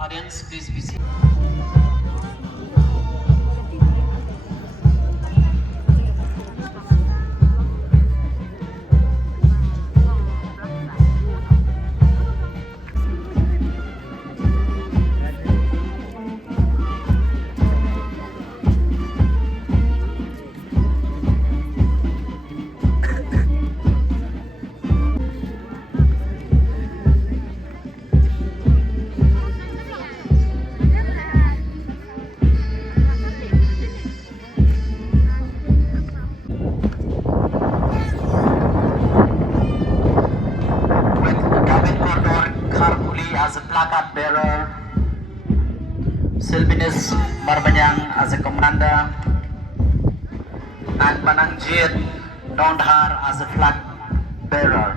Audience, please be seated. As a placard bearer, Silvinus Marbanyang as a commander, and Panangjit Nondhar as a flag bearer.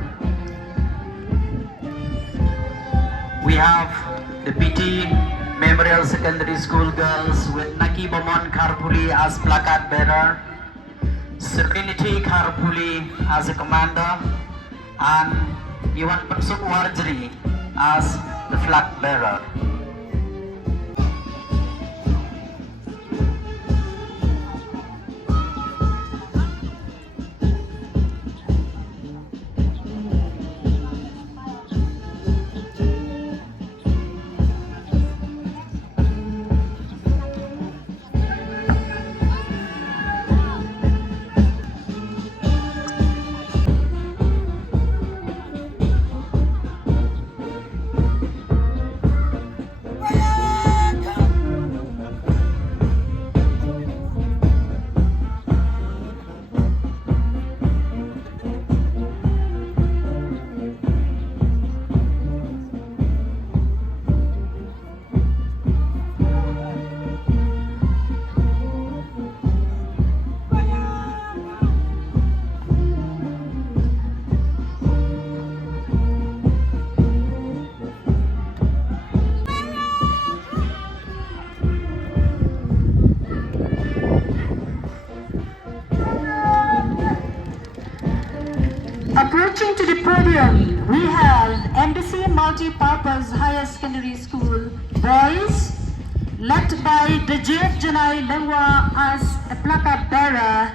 We have the PT Memorial Secondary School girls with Naki Bomon Kharpuli as placard bearer, Serenity Kharpuli as a commander, and Iwan Pansuk Warjri as the flag bearer. Approaching to the podium, we have Embassy Multi-Purpose Higher Secondary School boys, led by Dejit Janai Lengwa as a placard bearer,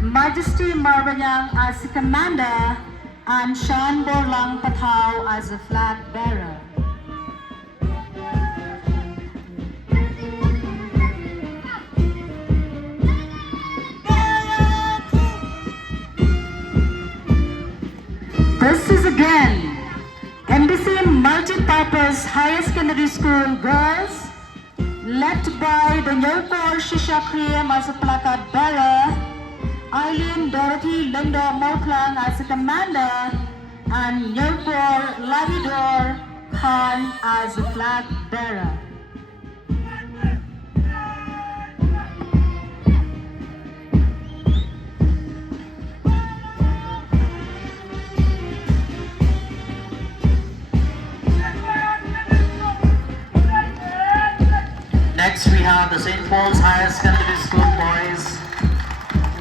Majesty Marbanyang as a commander, and Shan Borlang Patau as a flag bearer. This is again Embassy Multi-Purpose Higher Secondary School girls, led by the Nyokor Shisha Kriyam as a placard bearer, Eileen Dorothy Linda Moklang as a commander, and Nyokor Lahidor Khan as a flag bearer. Next we have the St. Paul's Higher Secondary School boys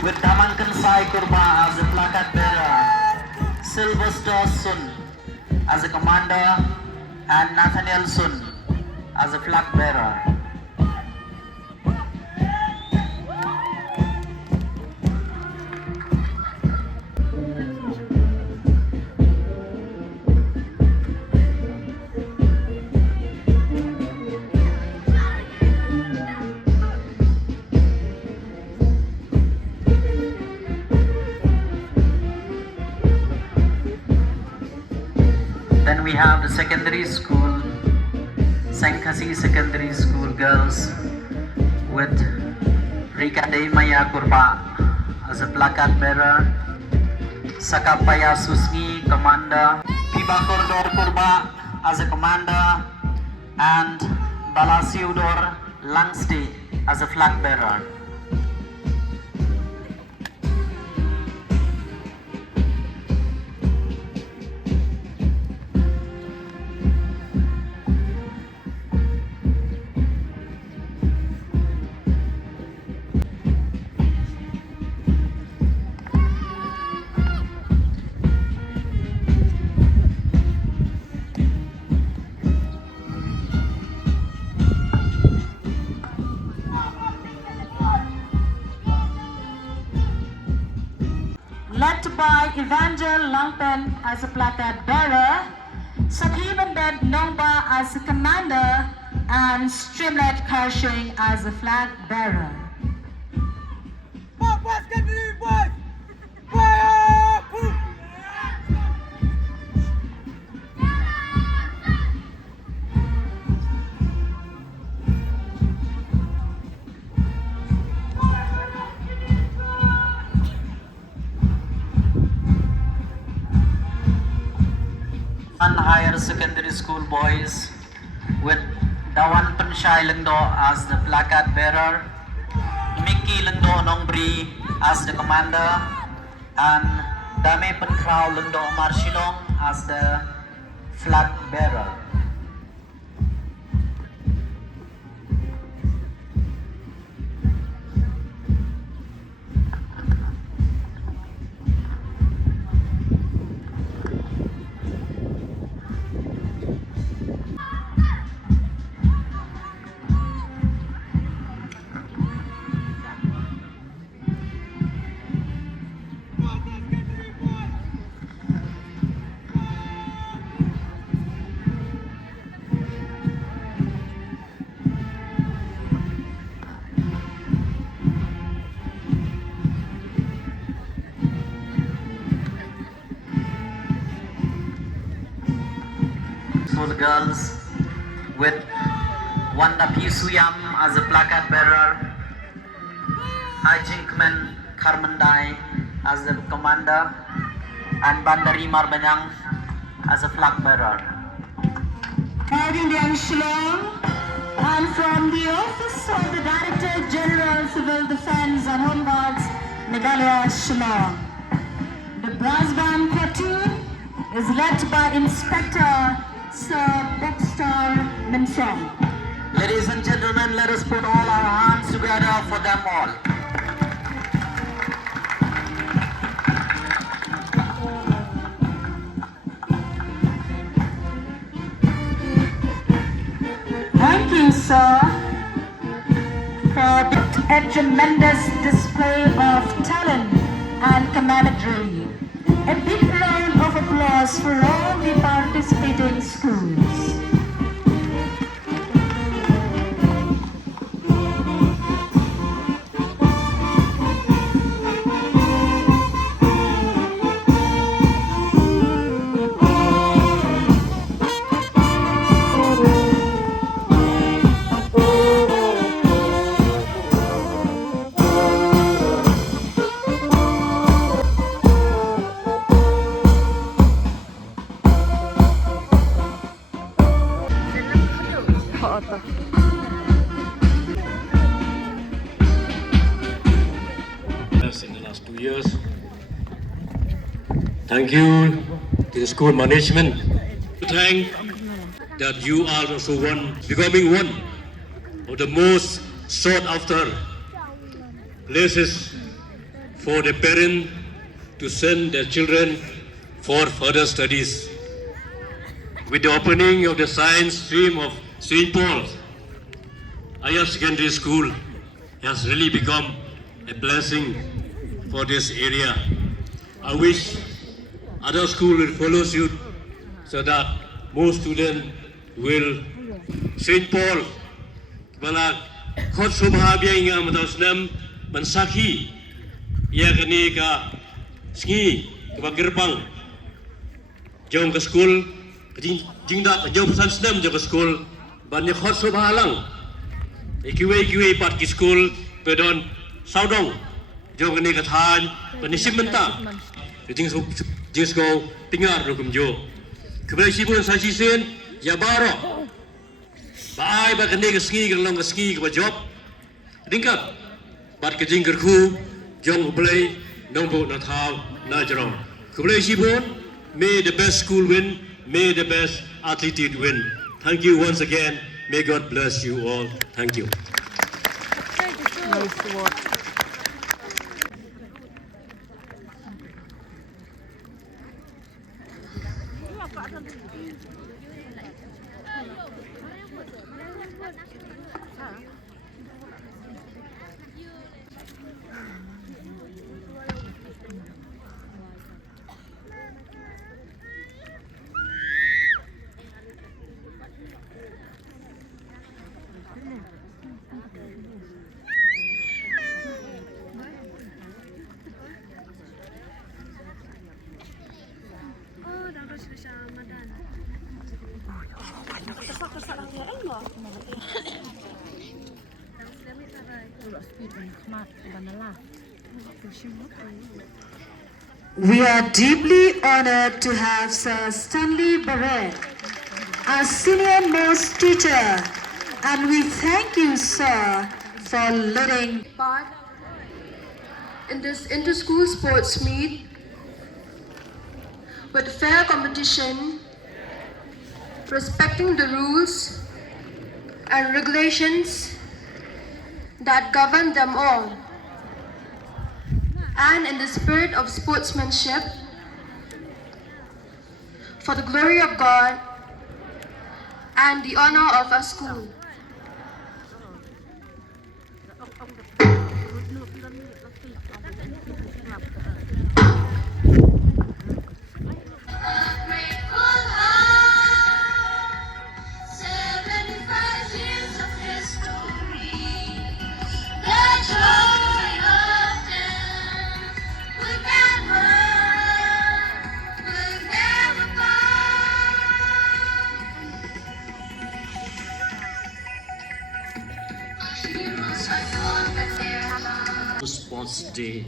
with Damankan Sai Kurba as the placard bearer, Sylvester Sun as a commander, and Nathaniel Sun as a flag bearer. Then we have the secondary school, Sankasi Secondary School girls with Rika De Maya Kurba as a placard bearer, Sakapaya Susni, commander, Piba Kordor Kurba as a commander, and Balasiudor Langsti as a flag bearer. Led by Evangel Langpen as a placard bearer, Sakhiban Bed Nongba as a commander, and Streamlet Karshing as a flag bearer. One higher secondary school boys with Dawan Panshai Lendo as the placard bearer, Mickey Lendo Nongbri as the commander, and Dame Pankrao Lendo Marshilong as the flag bearer. School girls with Wanda Pisuyam as a placard bearer, Ajinkman Karmandai as the commander, and Bandari Marbanyang as a flag bearer. Air Indian Shillong, and from the Office of the Director General Civil Defense and Home Guards, Meghalaya Shillong. The brass band platoon is led by Inspector Sir Dexter Minsong. Ladies and gentlemen, let us put all our hands together for them all. Thank you, sir, for a tremendous display of talent and camaraderie. A big round of applause for all the participating schools. In the last 2 years. Thank you to the school management. Thank that you are also becoming one of the most sought after places for the parent to send their children for further studies. With the opening of the science stream of St. Paul, higher secondary school has really become a blessing for this area. I wish other schools will follow suit so that more students will. St. Paul, wala khot subhabya inga madasnam mansaki ya kani ka ski ka gerbang jong ke school jingda jong pesan snam jong ke school banyak khot subhalang Ikiwe pat ki school pedon saudong jo kene kathan penisibenta jing go tingar rukum jo kebelai sibun sasi sen ya baro bai ba kene ski long ski ba job dingkat bat ke jing kerku jong kebelai nombo na thau na jrong kebelai sibun may the best school win, may the best athlete win. Thank you once again. May God bless you all. Thank you. We are deeply honored to have Sir Stanley Barrett, our senior most teacher, and we thank you, sir, for leading part in this inter-school sports meet with fair competition, respecting the rules and regulations that govern them all, and in the spirit of sportsmanship for the glory of God and the honor of our school. Sports Day.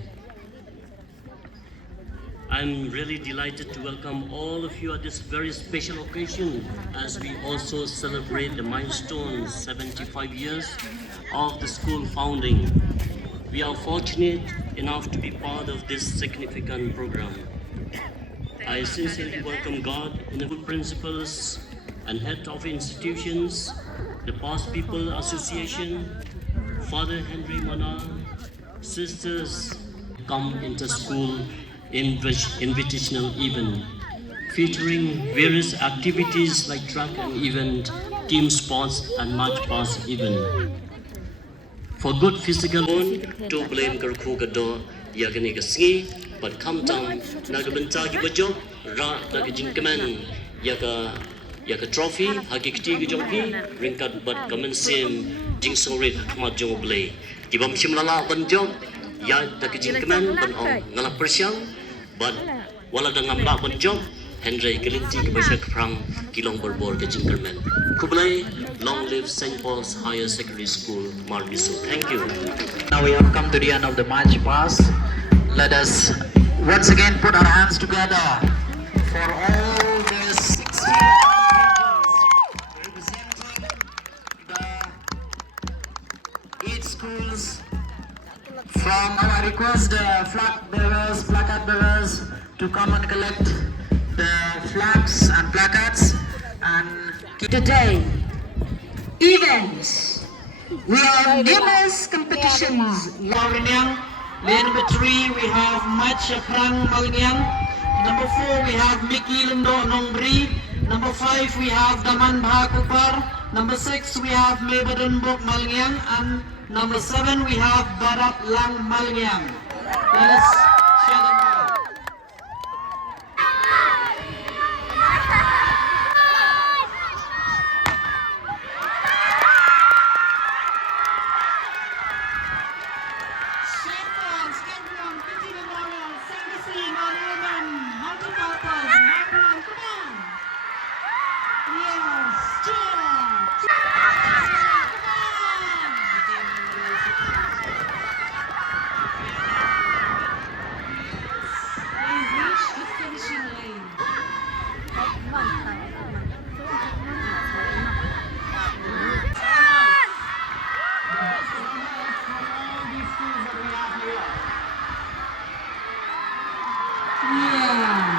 I'm really delighted to welcome all of you at this very special occasion as we also celebrate the milestone 75 years of the school founding. We are fortunate enough to be part of this significant program. I sincerely welcome God and the principals and head of institutions, the Past People Association, Father Henry Mana, sisters come into school invitational event featuring various activities like track and event, team sports and march past event. For good physical to blame Garku Gado Yagani Gasgi, but come down Nagabentagi Bajo, Ra Nagajinkaman Yaka trophy, Hakikti Jopi, Rinkat but Kamensim, Jingsorit Majo Blay. Ibam simlala banjong ya dakijingkeman ban ong ngalap persiang ban wala dangam la banjong Henry Gelinti kebasak prang kilong berbor ke jingkerman kublai long live St. Paul's Higher Secondary School Marbisu. Thank you. Now we have come to the end of the march past. Let us once again put our hands together for all the 16 representing the 8 schools. From I request the flag bearers, placard bearers to come and collect the flags and placards and today. Events. We have numerous competitions. Lane number 3 we have Match Prang Malnyang. Number 4 we have Miki Lundo Nongbri. Number 5 we have Daman Bhakupar. Number 6 we have Mebadan Bok Malnyang, and number 7 we have Barat Lang Malnyang. Let us share them all. St.Paul, Schedule, Kitty Memorial, Sangacy, Monument, multi-purpose, background, come on! Yes, cheer! Come on! from all these schools that we have here. Yeah.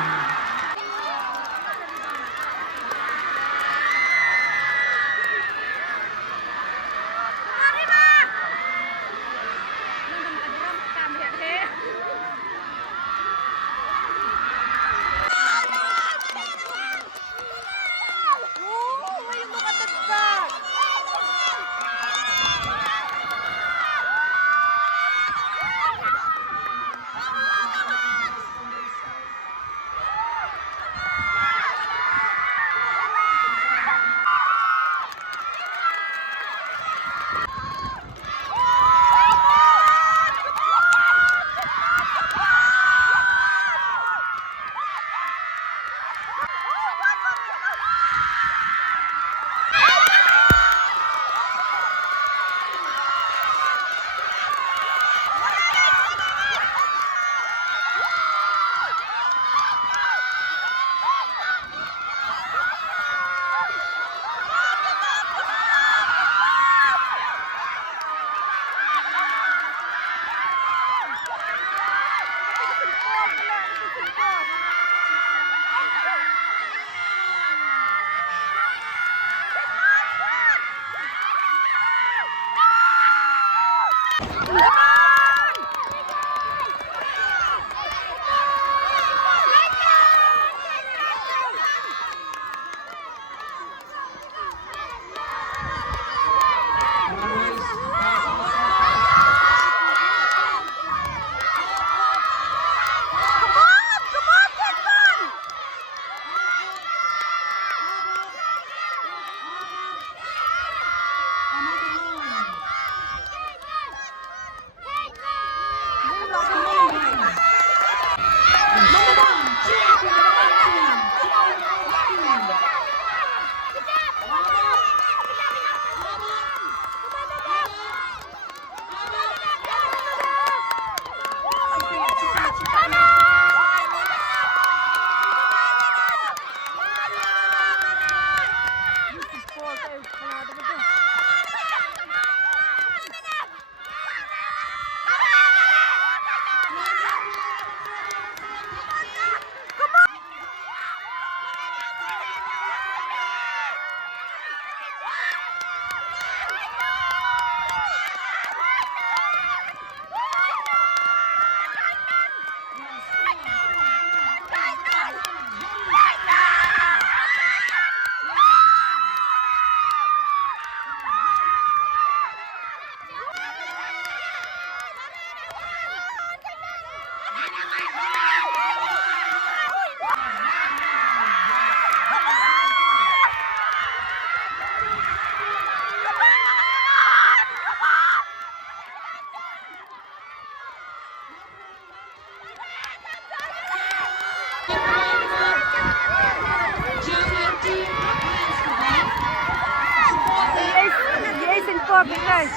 St.Paul, guys.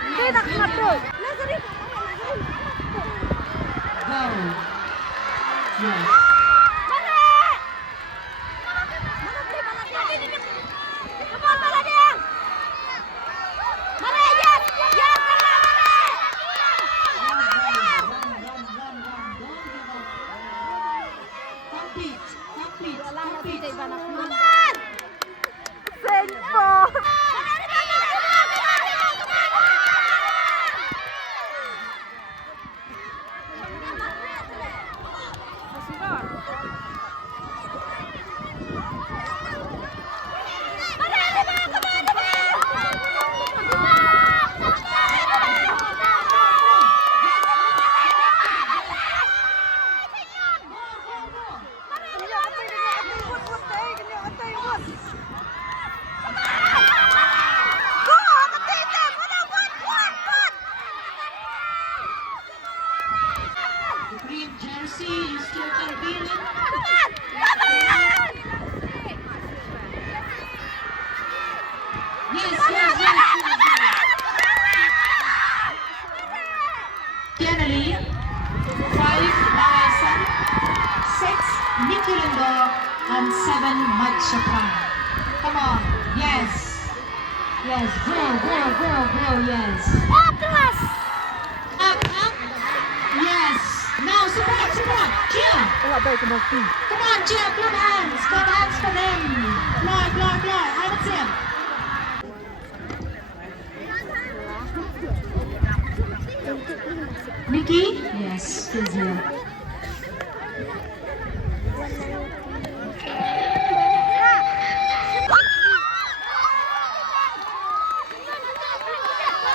Hindi, nakato. Go. Yes. Complete. St.Paul. The green jersey is still convenient. Yes. Finally, 5 Bayasan, 6 Nikki Lindo, and 7 Mike Chopin. Come on, yes. Yes, go, yes. Wala ba ito mag-team? Come on, Jeff, clap hands. Clap hands for them. Clap, clap, clap. I want to see him. Nikki? Yes, he's here.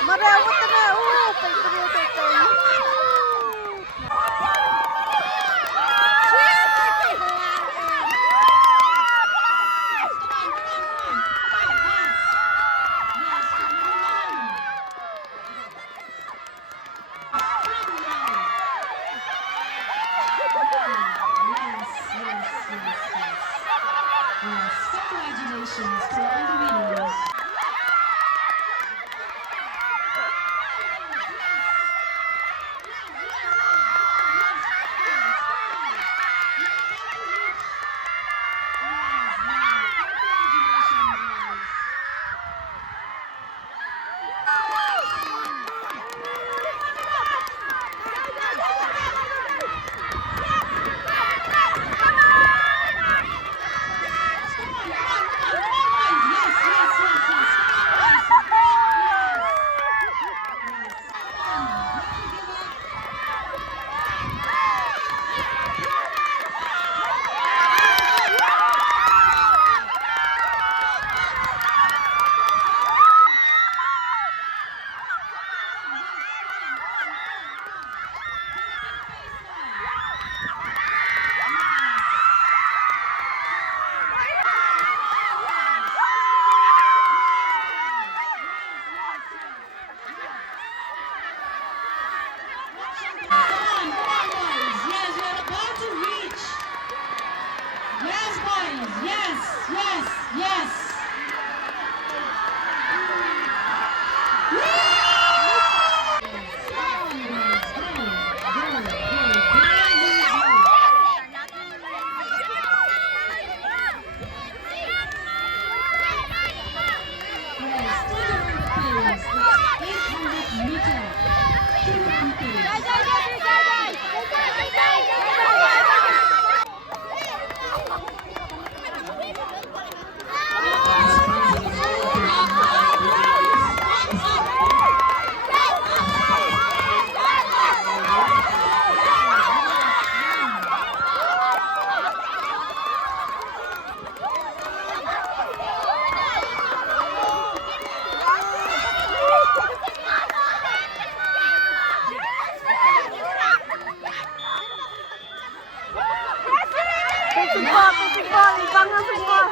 Marawat na! Pagpapalito. Yes, congratulations to all the winners. Football, ibang ng football.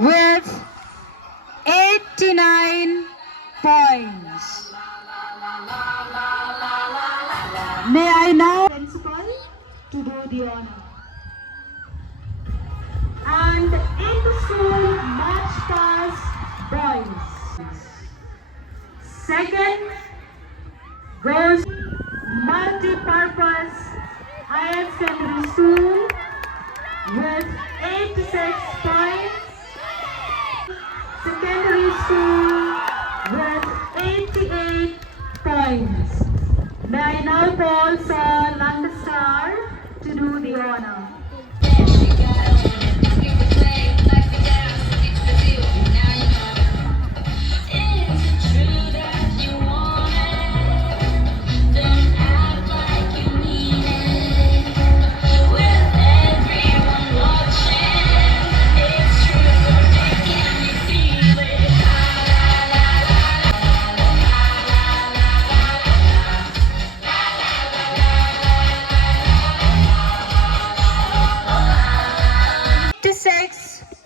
with 89 points. May I now principal to do the honor. And in-school march past boys. Second goes multi-purpose higher secondary school with 86 points. Secondary school with 88 points. May I now call Sir Lancaster to do the honor.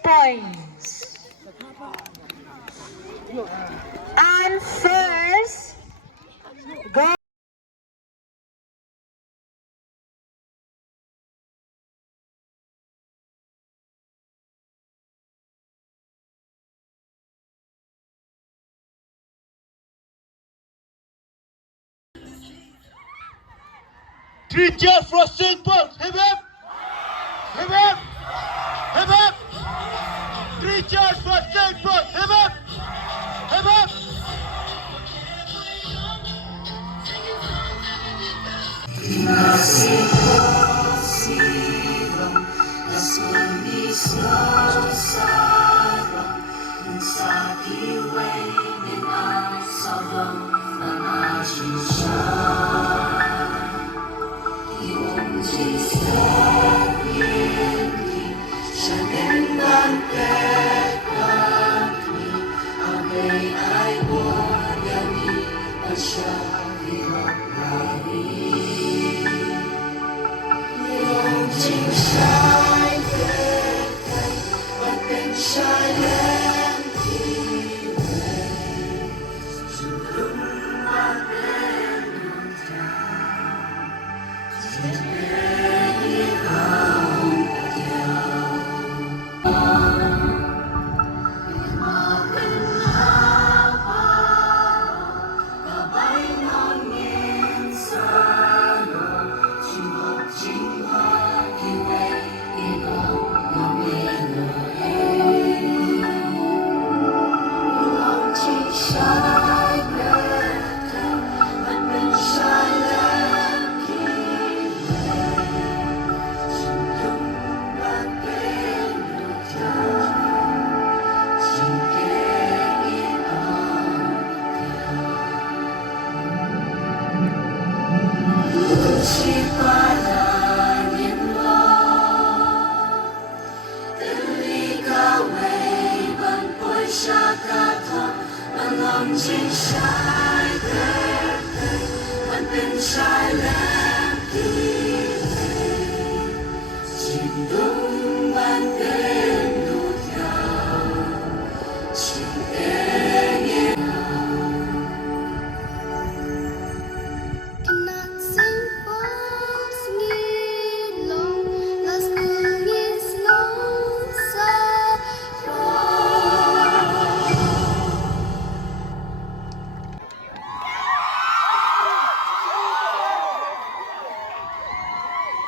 Points. And first, go. Three cheers for St. Paul. Hip hip! Hip hip! Hip hip! Three cheers for St. Paul. Hip hip! Hip hip!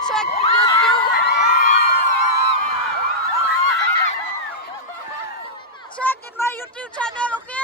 Check YouTube. Check in my YouTube channel, okay?